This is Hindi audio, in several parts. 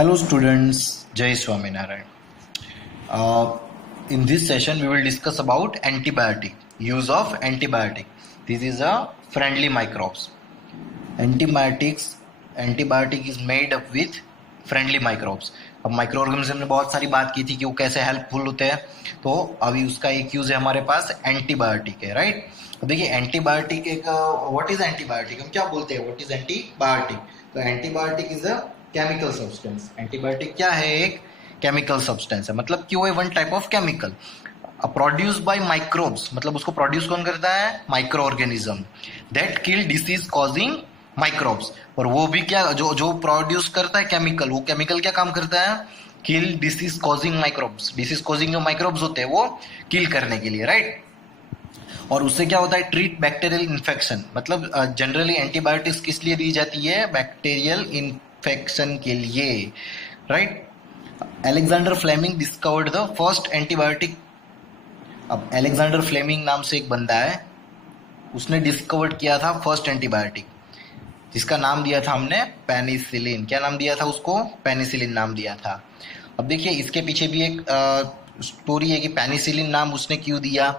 Hello students, Jai Swaminarayan. In this session we will discuss about antibiotic, use of antibiotic. This is a friendly microbes. Antibiotic is made up with friendly microbes. अब माइक्रो ऑर्गेनिज्म ने बहुत सारी बात की थी कि वो कैसे हेल्पफुल होते हैं, तो अभी उसका एक यूज है हमारे पास एंटीबायोटिक है, राइट. अब देखिए एंटीबायोटिक एक व्हाट इज एंटीबायोटिक, हम क्या बोलते हैं व्हाट इज एंटीबायोटिक. तो antibiotic is a chemical substance. Antibiotic क्या है, एक केमिकल सब्सटेंस है, मतलब कि वो है one type of chemical produce by microbes. मतलब उसको प्रोड्यूस कौन करता है, micro organism that kill disease causing microbes. और वो भी क्या, जो जो प्रोड्यूस करता है केमिकल, वो केमिकल क्या काम करता है, kill disease causing microbes. Disease causing जो माइक्रोब्स होते हैं वो किल करने के लिए, राइट. और उससे क्या होता है, ट्रीट बैक्टीरियल इन्फेक्शन. मतलब जनरली एंटीबायोटिक्स किस लिए दी जाती है, बैक्टीरियल इन्फेक्शन के लिए, right. Alexander Fleming discovered the first antibiotic. अब अलेक्जेंडर फ्लेमिंग नाम से एक बंदा है, उसने डिस्कवर्ड किया था फर्स्ट एंटीबायोटिक, जिसका नाम दिया था हमने पेनिसिलिन. क्या नाम दिया था उसको, पेनिसिलिन नाम दिया था. अब देखिए इसके पीछे भी एक स्टोरी है कि पेनिसिलिन नाम उसने क्यों दिया.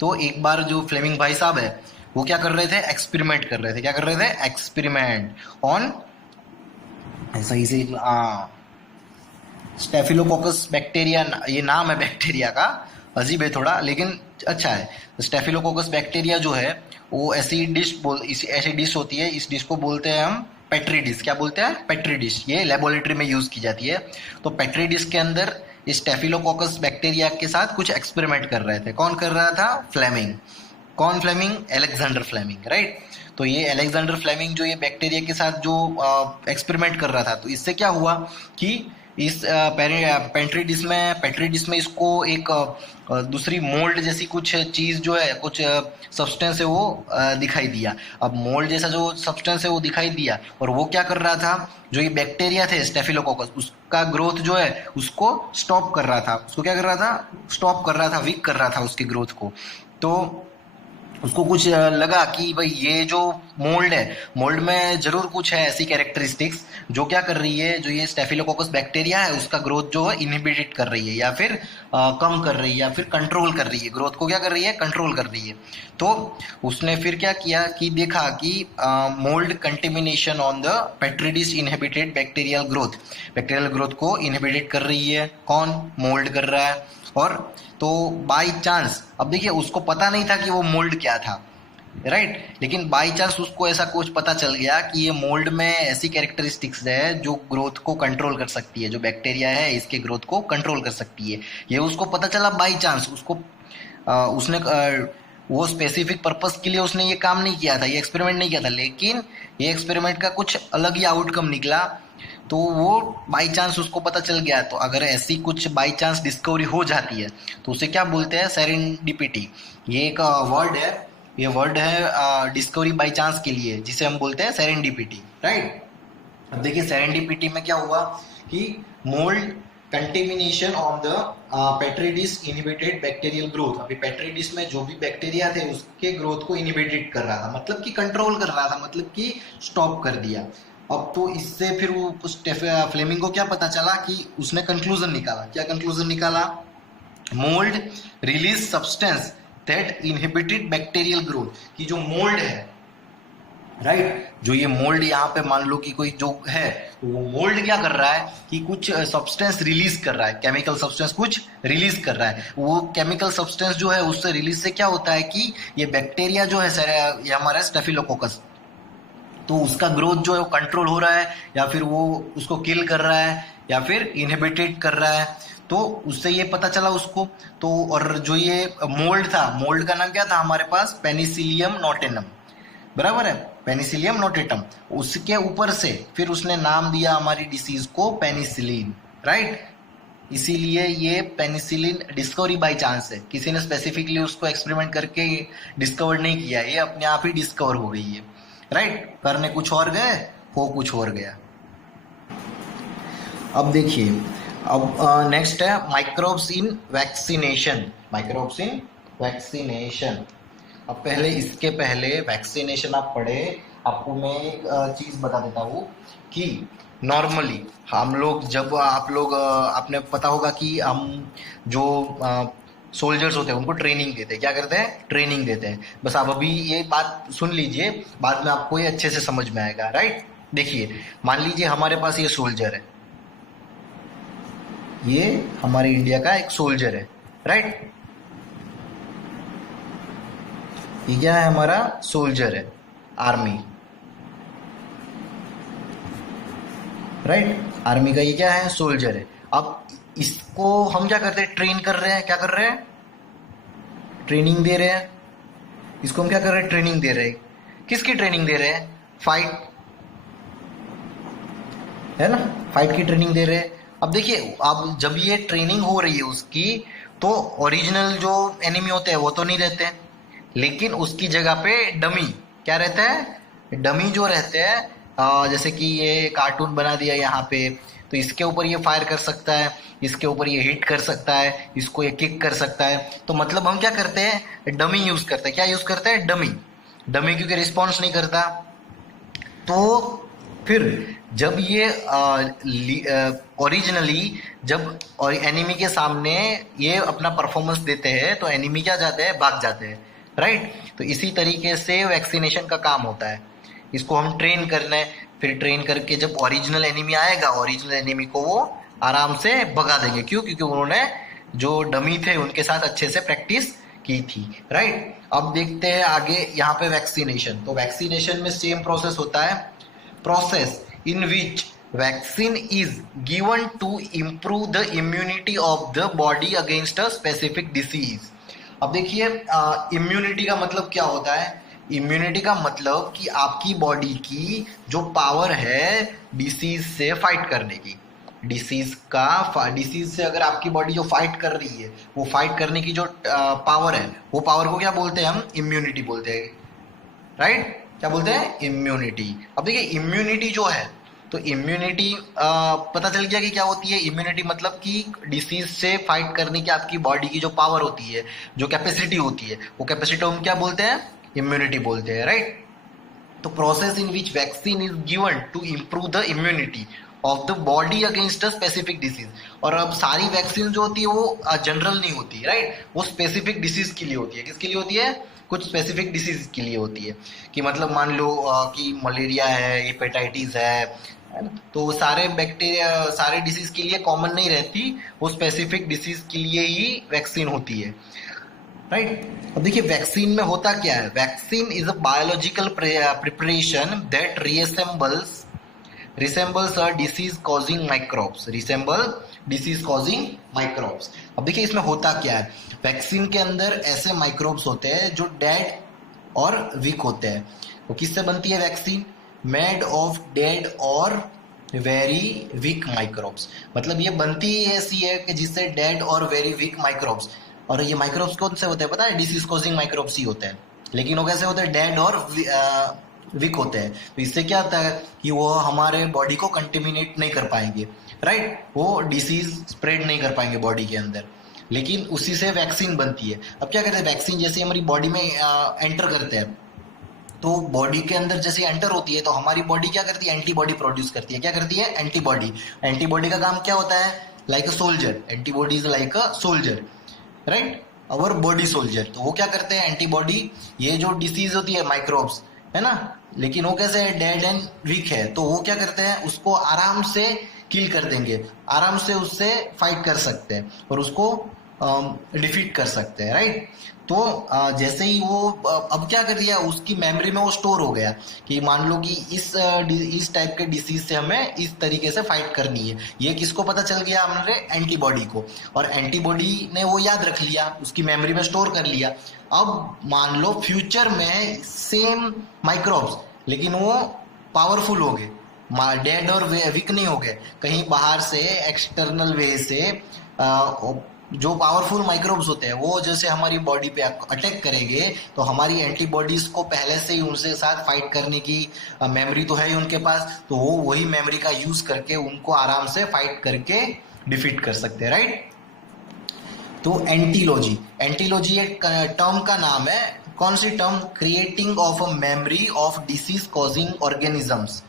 तो एक बार जो फ्लेमिंग भाई साहब है वो क्या कर रहे थे, एक्सपेरिमेंट कर रहे थे. क्या कर रहे थे, एक्सपेरिमेंट ऑन, सही से स्टेफिलोकोकस बैक्टीरिया. ये नाम है बैक्टीरिया का, अजीब है थोड़ा लेकिन अच्छा है. स्टेफिलोकोकस बैक्टीरिया जो है वो ऐसी डिश होती है, इस डिश को बोलते हैं हम पेट्री डिश. क्या बोलते हैं, पेट्री डिश. ये लेबोरेटरी में यूज की जाती है. तो पेट्री डिश के अंदर स्टेफिलोकोकस बैक्टीरिया के साथ कुछ एक्सपेरिमेंट कर रहे थे. कौन कर रहा था, फ्लेमिंग. कौन फ्लेमिंग, अलेक्जेंडर फ्लेमिंग, राइट. तो ये अलेक्जेंडर फ्लेमिंग जो ये बैक्टीरिया के साथ जो एक्सपेरिमेंट कर रहा था, तो इससे क्या हुआ कि इस पेट्री डिश में इसको एक दूसरी मोल्ड जैसी कुछ चीज जो है, कुछ सब्सटेंस है वो दिखाई दिया. अब मोल्ड जैसा जो सब्सटेंस है वो दिखाई दिया, और वो क्या कर रहा था, जो ये बैक्टीरिया थे स्टेफिलोकोकस, उसका ग्रोथ जो है उसको स्टॉप कर रहा था. उसको क्या कर रहा था, स्टॉप कर रहा था, वीक कर रहा था उसकी ग्रोथ को. तो उसको कुछ लगा कि भाई ये जो मोल्ड है, मोल्ड में जरूर कुछ है ऐसी कैरेक्टरिस्टिक्स जो क्या कर रही है, जो ये स्टेफिलोकोकस बैक्टीरिया है उसका ग्रोथ जो है इनहिबिट कर रही है, या फिर कम कर रही है, या फिर कंट्रोल कर रही है. ग्रोथ को क्या कर रही है, कंट्रोल कर रही है. तो उसने फिर क्या किया कि देखा कि mould contamination on the petri dish inhibited bacterial growth. Bacterial growth को इनहिबिट कर रही है, कौन, मोल्ड कर रहा है. और तो बाय चांस, अब देखिए उसको पता नहीं था कि वो मोल्ड क्या था, राइट. लेकिन बाय चांस उसको ऐसा कुछ पता चल गया कि ये मोल्ड में ऐसी कैरेक्टरिस्टिक्स है जो ग्रोथ को कंट्रोल कर सकती है, जो बैक्टीरिया है इसके ग्रोथ को कंट्रोल कर सकती है. ये उसको पता चला बाय चांस. उसको उसने वो स्पेसिफिक पर्पस के लिए उसने ये काम नहीं किया था, ये एक्सपेरिमेंट नहीं किया था, लेकिन ये एक्सपेरिमेंट का कुछ अलग ही आउटकम निकला. तो वो बाई चांस उसको पता चल गया. तो अगर ऐसी कुछ बाई चांस डिस्कवरी हो जाती है तो उसे क्या बोलते हैं, सेरेंडिपिटी. ये एक वर्ड है, ये वर्ड है डिस्कवरी बाई चांस के लिए, जिसे हम बोलते हैं सेरेंडिपिटी, राइट. अब देखिए सेरेंडिपिटी में क्या हुआ कि mould contamination on the petri dish inhibited bacterial growth. अभी पेट्री डिश में जो भी बैक्टीरिया थे उसके ग्रोथ को इनहिबिटेड कर रहा था, मतलब कि कंट्रोल कर रहा था, मतलब कि स्टॉप कर दिया. अब तो इससे फिर वो फ्लेमिंग को क्या पता चला कि उसने कंक्लूजन निकाला. क्या कंक्लूजन निकाला, mould release substance that inhibited bacterial growth. कि जो मोल्ड है, राइट, जो ये मोल्ड यहाँ पे मान लो कि कोई जो है, तो वो मोल्ड क्या कर रहा है कि कुछ सब्सटेंस रिलीज कर रहा है, केमिकल सब्सटेंस कुछ रिलीज कर रहा है. वो केमिकल सब्सटेंस जो है उससे रिलीज से क्या होता है कि ये बैक्टीरिया जो है, ये हमारा स्टेफिलोकोकस, तो उसका ग्रोथ जो है वो कंट्रोल हो रहा है, या फिर वो उसको किल कर रहा है, या फिर इनहिबिटेड कर रहा है. तो उससे ये पता चला उसको. तो और जो ये मोल्ड था, मोल्ड का नाम क्या था हमारे पास, पेनिसिलियम नोटेनम, बराबर है, पेनिसिलियम नोटेटम. उसके ऊपर से फिर उसने नाम दिया हमारी डिसीज को पेनिसिलिन, राइट. इसीलिए ये पेनिसिलिन डिस्कवरी बाय चांस है, किसी ने स्पेसिफिकली उसको एक्सपेरिमेंट करके डिस्कवर नहीं किया, ये अपने आप ही डिस्कवर हो गई है, राइट. करने कुछ और गए, हो कुछ और गया. अब देखिए, अब नेक्स्ट है microbes in vaccination. Microbes in vaccination. अब पहले, इसके पहले वैक्सीनेशन आप पढ़े, आपको मैं एक चीज बता देता हूँ कि नॉर्मली हम लोग जब आप लोग आपने पता होगा कि हम जो सोल्जर्स होते हैं उनको ट्रेनिंग देते हैं, क्या करते हैं, ट्रेनिंग देते हैं। बस आप अभी ये बात सुन लीजिए, बाद में आपको ये अच्छे से समझ में आएगा, राइट। देखिए, मान लीजिए हमारे पास ये सोल्जर है, ये हमारे इंडिया का एक सोल्जर है, राइट। ये क्या है, हमारा सोल्जर है, आर्मी, राइट। आर्मी का ये क्या है, सोल्जर है। अब इसको हम क्या करते हैं, ट्रेन कर रहे हैं, क्या कर रहे हैं, ट्रेनिंग दे रहे हैं। इसको हम क्या कर रहे हैं, ट्रेनिंग दे रहे हैं। किसकी ट्रेनिंग दे रहे हैं, फाइट, है ना, फाइट की ट्रेनिंग दे रहे हैं। अब देखिए, अब जब ये ट्रेनिंग हो रही है उसकी, तो ओरिजिनल जो एनिमी होते हैं वो तो नहीं रहते हैं, लेकिन उसकी जगह पे डमी क्या रहता है, डमी जो रहते हैं। जैसे कि ये कार्टून बना दिया यहाँ पे, तो इसके ऊपर ये फायर कर सकता है, इसके ऊपर ये हिट कर सकता है, इसको ये किक कर सकता है। तो मतलब हम क्या करते हैं, डमी यूज करते हैं। क्या यूज करते हैं, डमी। डमी क्योंकि रिस्पॉन्स नहीं करता, तो फिर जब ये ओरिजिनली जब और एनिमी के सामने ये अपना परफॉर्मेंस देते हैं, तो एनिमी क्या जाते हैं, भाग जाते हैं, राइट। तो इसी तरीके से वैक्सीनेशन का काम होता है। इसको हम ट्रेन करना है, फिर ट्रेन करके जब ओरिजिनल एनिमी आएगा, ओरिजिनल एनिमी को वो आराम से भगा देंगे। क्यों, क्योंकि उन्होंने जो डमी थे उनके साथ अच्छे से प्रैक्टिस की थी, राइट। अब देखते हैं आगे यहाँ पे वैक्सीनेशन। तो वैक्सीनेशन में सेम प्रोसेस होता है, process in which vaccine is given to improve the immunity of the body against a specific disease। अब देखिए, इम्यूनिटी का मतलब क्या होता है, इम्यूनिटी का मतलब कि आपकी बॉडी की जो पावर है डिसीज से फाइट करने की, डिसीज से अगर आपकी बॉडी जो फाइट कर रही है, वो फाइट करने की जो पावर है, वो पावर को क्या बोलते हैं, हम इम्यूनिटी बोलते हैं, राइट। क्या बोलते हैं, इम्यूनिटी। अब देखिए, इम्यूनिटी जो है, तो इम्यूनिटी पता चल गया कि क्या होती है। इम्यूनिटी मतलब कि डिसीज से फाइट करने की आपकी बॉडी की जो पावर होती है, जो कैपेसिटी होती है, वो कैपेसिटी हम क्या बोलते हैं, इम्यूनिटी बोलते हैं, राइट। तो process in which vaccine is given to improve the immunity of the body against a specific disease. और अब सारी वैक्सीन जो होती है वो जनरल नहीं होती, राइट। वो स्पेसिफिक डिसीज के लिए होती है। किसके लिए होती है, कुछ स्पेसिफिक डिसीज के लिए होती है। कि मतलब मान लो कि मलेरिया है, हेपेटाइटिस है ना, तो सारे बैक्टीरिया, सारे डिसीज के लिए कॉमन नहीं रहती, वो स्पेसिफिक डिसीज के लिए ही वैक्सीन होती है, राइट। अब देखिए, वैक्सीन में होता क्या है, vaccine is a biological preparation that resembles a disease causing microbes, disease causing microbes. अब देखिए, इसमें होता क्या है, वैक्सीन के अंदर ऐसे माइक्रोब्स होते हैं जो डेड और वीक होते हैं। वो किससे बनती है वैक्सीन, मेड ऑफ डेड और वेरी वीक माइक्रोब्स। मतलब ये बनती ही ऐसी है कि जिससे डेड और वेरी वीक माइक्रोब्स, और ये माइक्रोब्स कौन से होते हैं पता है, डिसीज कॉजिंग माइक्रोब्स ही होते हैं। लेकिन वो कैसे होते हैं, डेड और वीक होते हैं। तो इससे क्या होता है कि वो हमारे बॉडी को कंटेमिनेट नहीं कर पाएंगे, राइट। वो डिसीज स्प्रेड नहीं कर पाएंगे बॉडी के अंदर, लेकिन उसी से वैक्सीन बनती है। अब क्या करते हैं, वैक्सीन जैसे हमारी बॉडी में एंटर करते हैं, तो बॉडी के अंदर जैसे एंटर होती है, तो हमारी बॉडी क्या करती है, एंटीबॉडी प्रोड्यूस करती है। क्या करती है, एंटीबॉडी। एंटीबॉडी का काम क्या होता है, like a soldier, antibody is like a soldier, right, our body soldier. तो वो क्या करते हैं, एंटीबॉडी, ये जो डिसीज होती है माइक्रोब्स, है ना, लेकिन वो कैसे है, डेड एंड वीक है, तो वो क्या करते हैं, उसको आराम से किल कर देंगे, आराम से उससे फाइट कर सकते हैं और उसको डिफीट कर सकते हैं, राइट। तो जैसे ही वो अब क्या कर दिया, उसकी मेमोरी में वो स्टोर हो गया कि मान लो कि इस टाइप के डिसीज से हमें इस तरीके से फाइट करनी है। ये किसको पता चल गया, हमारे एंटीबॉडी को, और एंटीबॉडी ने वो याद रख लिया, उसकी मेमोरी में स्टोर कर लिया। अब मान लो फ्यूचर में सेम माइक्रोब्स, लेकिन वो पावरफुल हो गए, डेड और वीक नहीं हो गए, कहीं बाहर से एक्सटर्नल वे से जो पावरफुल माइक्रोब्स होते हैं वो जैसे हमारी बॉडी पे अटैक करेंगे, तो हमारी एंटीबॉडीज को पहले से ही उनसे साथ फाइट करने की मेमोरी तो है ही उनके पास, तो वो वही मेमोरी का यूज करके उनको आराम से फाइट करके डिफीट कर सकते हैं, राइट। तो एंटीलॉजी, एंटीलॉजी एक टर्म का नाम है। कौन सी term, creating of a memory of disease causing organisms,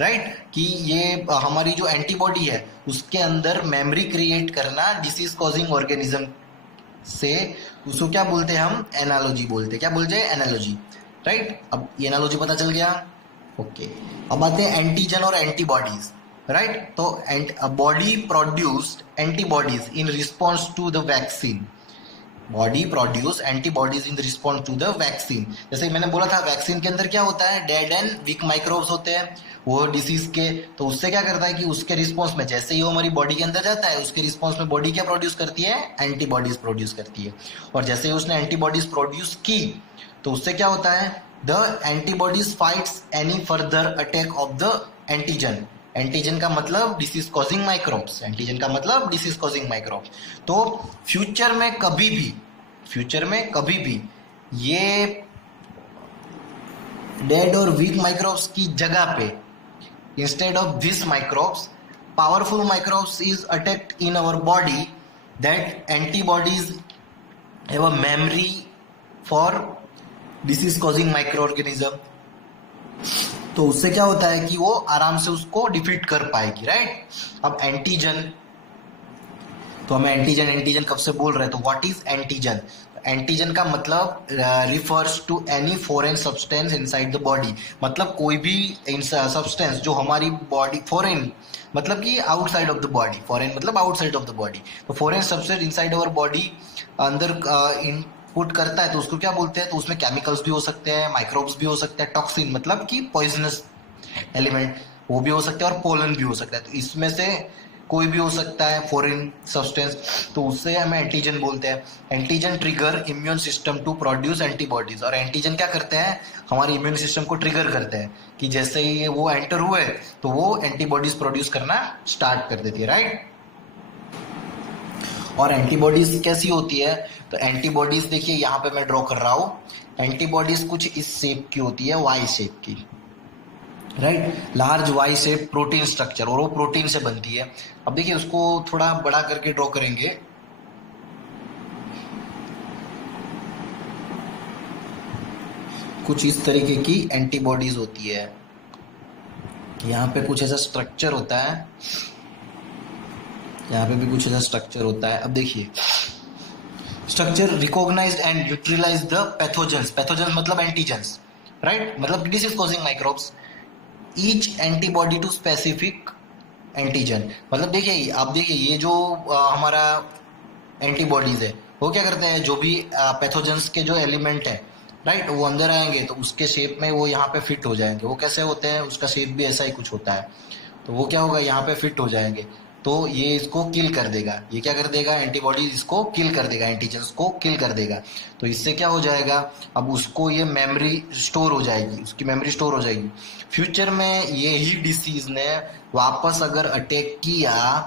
right, कि ये हमारी जो एंटीबॉडी है उसके अंदर मेमोरी क्रिएट करना डिसीज कॉजिंग ऑर्गेनिज्म से, उसको क्या बोलते हैं हम, एनालॉजी बोलते हैं। क्या बोलते हैं, एनालॉजी, राइट। अब ये एनालॉजी पता चल गया, ओके। अब आते हैं एंटीजन और एंटीबॉडीज, राइट। तो body produced antibodies in response to the vaccine, body produce antibodies in response to the vaccine. जैसे मैंने बोला था वैक्सीन के अंदर क्या होता है, डेड एंड वीक माइक्रोब्स होते हैं वो डिसीज के, तो उससे क्या करता है कि उसके रिस्पॉन्स में जैसे ही वो हमारी बॉडी के अंदर जाता है उसके रिस्पॉन्स में बॉडी क्या प्रोड्यूस करती है, एंटीबॉडीज प्रोड्यूस करती है। और जैसे ही उसने एंटीबॉडीज प्रोड्यूस की तो उससे क्या होता है, the antibodies fights any further attack of the antigen. Antigen का मतलब डिसीज कॉजिंग माइक्रोब्स, एंटीजन का मतलब डिसीज कॉजिंग माइक्रोब्स। तो फ्यूचर में कभी भी, फ्यूचर में कभी भी ये डेड और वीक माइक्रोब्स की जगह पे, instead of this microbes, powerful microbes is attacked in our body, that antibodies have a memory for disease causing microorganism. तो उससे क्या होता है कि वो आराम से उसको डिफीट कर पाएगी, राइट। अब एंटीजन, तो हमें एंटीजन, एंटीजन कब से बोल रहे हैं, तो व्हाट इज एंटीजन। एंटीजन का मतलब refers to any foreign substance inside the body, मतलब कोई भी सब्सटेंस जो हमारी बॉडी, फॉरेन मतलब कि outside of the body, foreign मतलब आउटसाइड ऑफ द बॉडी, तो foreign substance inside our body अंदर इनपुट करता है तो उसको क्या बोलते हैं, तो उसमें केमिकल्स भी हो सकते हैं, माइक्रोब्स भी हो सकते हैं, टॉक्सिन मतलब कि पॉइजनस एलिमेंट वो भी हो सकते हैं, और पोलन भी हो सकता है। तो इसमें से कोई भी हो सकता है फॉरेन सब्सटेंस, तो उससे हमें एंटीजन बोलते हैं। Antigen trigger immune system to produce antibodies, और एंटीजन क्या करते हैं, हमारे इम्यून सिस्टम को ट्रिगर करते हैं कि जैसे ही वो एंटर हुए तो वो एंटीबॉडीज प्रोड्यूस करना स्टार्ट कर देती है, राइट। और एंटीबॉडीज कैसी होती है, तो एंटीबॉडीज देखिए यहाँ पे मैं ड्रॉ कर रहा हूँ, एंटीबॉडीज कुछ इस शेप की होती है, वाई शेप की, right, large Y shape protein structure, और वो प्रोटीन से बनती है। अब देखिए उसको थोड़ा बड़ा करके ड्रॉ करेंगे, कुछ इस तरीके की एंटीबॉडीज होती है, यहाँ पे कुछ ऐसा स्ट्रक्चर होता है, यहाँ पे भी कुछ ऐसा स्ट्रक्चर होता है। अब देखिए structure recognized and neutralize the pathogens, pathogens मतलब एंटीजेंस, राइट, मतलब disease causing microbes, each antibody to specific antigen. मतलब देखिए आप देखिए ये जो हमारा एंटीबॉडीज है वो क्या करते हैं, जो भी पैथोजेंस के जो एलिमेंट है, राइट, वो अंदर आएंगे तो उसके शेप में वो यहाँ पे फिट हो जाएंगे। वो कैसे होते हैं, उसका शेप भी ऐसा ही कुछ होता है, तो वो क्या होगा, यहाँ पे फिट हो जाएंगे, तो ये इसको किल कर देगा। ये क्या कर देगा, एंटीबॉडी इसको किल कर देगा, एंटीजेंस को किल कर देगा। तो इससे क्या हो जाएगा, अब उसको ये मेमोरी स्टोर हो जाएगी, उसकी मेमोरी स्टोर हो जाएगी। फ्यूचर में ये ही डिसीज ने वापस अगर अटैक किया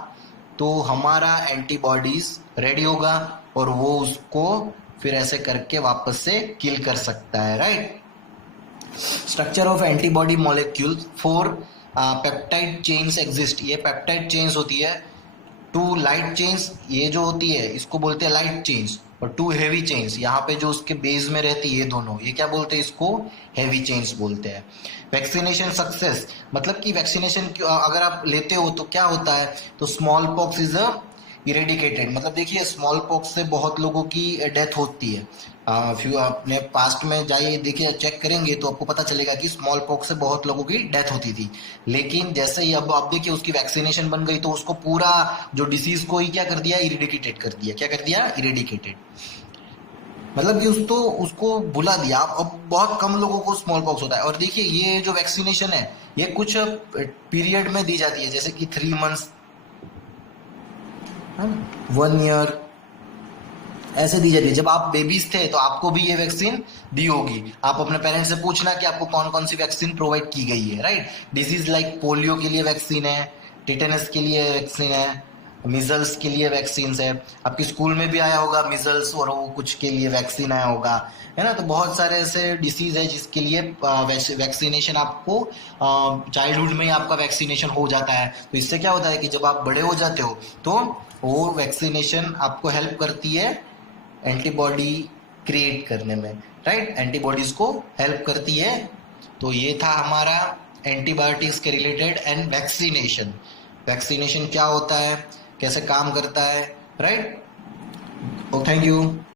तो हमारा एंटीबॉडीज रेडी होगा और वो उसको फिर ऐसे करके वापस से किल कर सकता है, right. Structure of antibody molecules, 4 peptide chains exist. ये पेप्टाइड चेन्स होती है, 2 लाइट चेन्स ये जो होती है इसको बोलते हैं लाइट चेन्स, और 2 हेवी चेन्स यहाँ पे जो उसके बेस में रहती है ये दोनों, ये क्या बोलते हैं, इसको हेवी चेन्स बोलते हैं। वैक्सीनेशन सक्सेस, मतलब कि वैक्सीनेशन अगर आप लेते हो तो क्या होता है, तो small pox is a eradicated, मतलब देखिए स्मॉल पॉक्स से बहुत लोगों की डेथ होती है। अपने पास्ट में जाइए देखिए, चेक करेंगे तो आपको पता चलेगा कि स्मॉल पॉक्स से बहुत लोगों की डेथ होती थी। लेकिन जैसे ही अब आप देखिए उसकी वैक्सीनेशन बन गई तो उसको पूरा जो डिसीज को ही क्या कर दिया, इरेडिकेटेड कर दिया। क्या कर दिया, इरेडिकेटेड, मतलब कि उसको भुला दिया। अब बहुत कम लोगों को स्मॉल पॉक्स होता है। और देखिए ये जो वैक्सीनेशन है ये कुछ पीरियड में दी जाती है, जैसे कि 3 मंथ्स, 1 ईयर ऐसे दी जाती है। जब आप बेबीज थे तो आपको भी ये वैक्सीन दी होगी। आप अपने पेरेंट्स से पूछना कि आपको कौन कौन सी वैक्सीन प्रोवाइड की गई है, राइट। डिजीज लाइक पोलियो के लिए वैक्सीन है, टिटेनस के लिए वैक्सीन है, मिजल्स के लिए वैक्सीन है। आपके स्कूल में भी आया होगा मिजल्स, और वो कुछ के लिए वैक्सीन आया होगा, है ना। तो बहुत सारे ऐसे डिसीज है जिसके लिए वैक्सीनेशन आपको चाइल्डहुड में ही आपका वैक्सीनेशन हो जाता है। तो इससे क्या होता है कि जब आप बड़े हो जाते हो तो वो वैक्सीनेशन आपको हेल्प करती है एंटीबॉडी क्रिएट करने में, राइट, एंटीबॉडीज को हेल्प करती है। तो ये था हमारा एंटीबायोटिक्स के रिलेटेड एंड वैक्सीनेशन। वैक्सीनेशन क्या होता है, कैसे काम करता है, राइट? Thank you.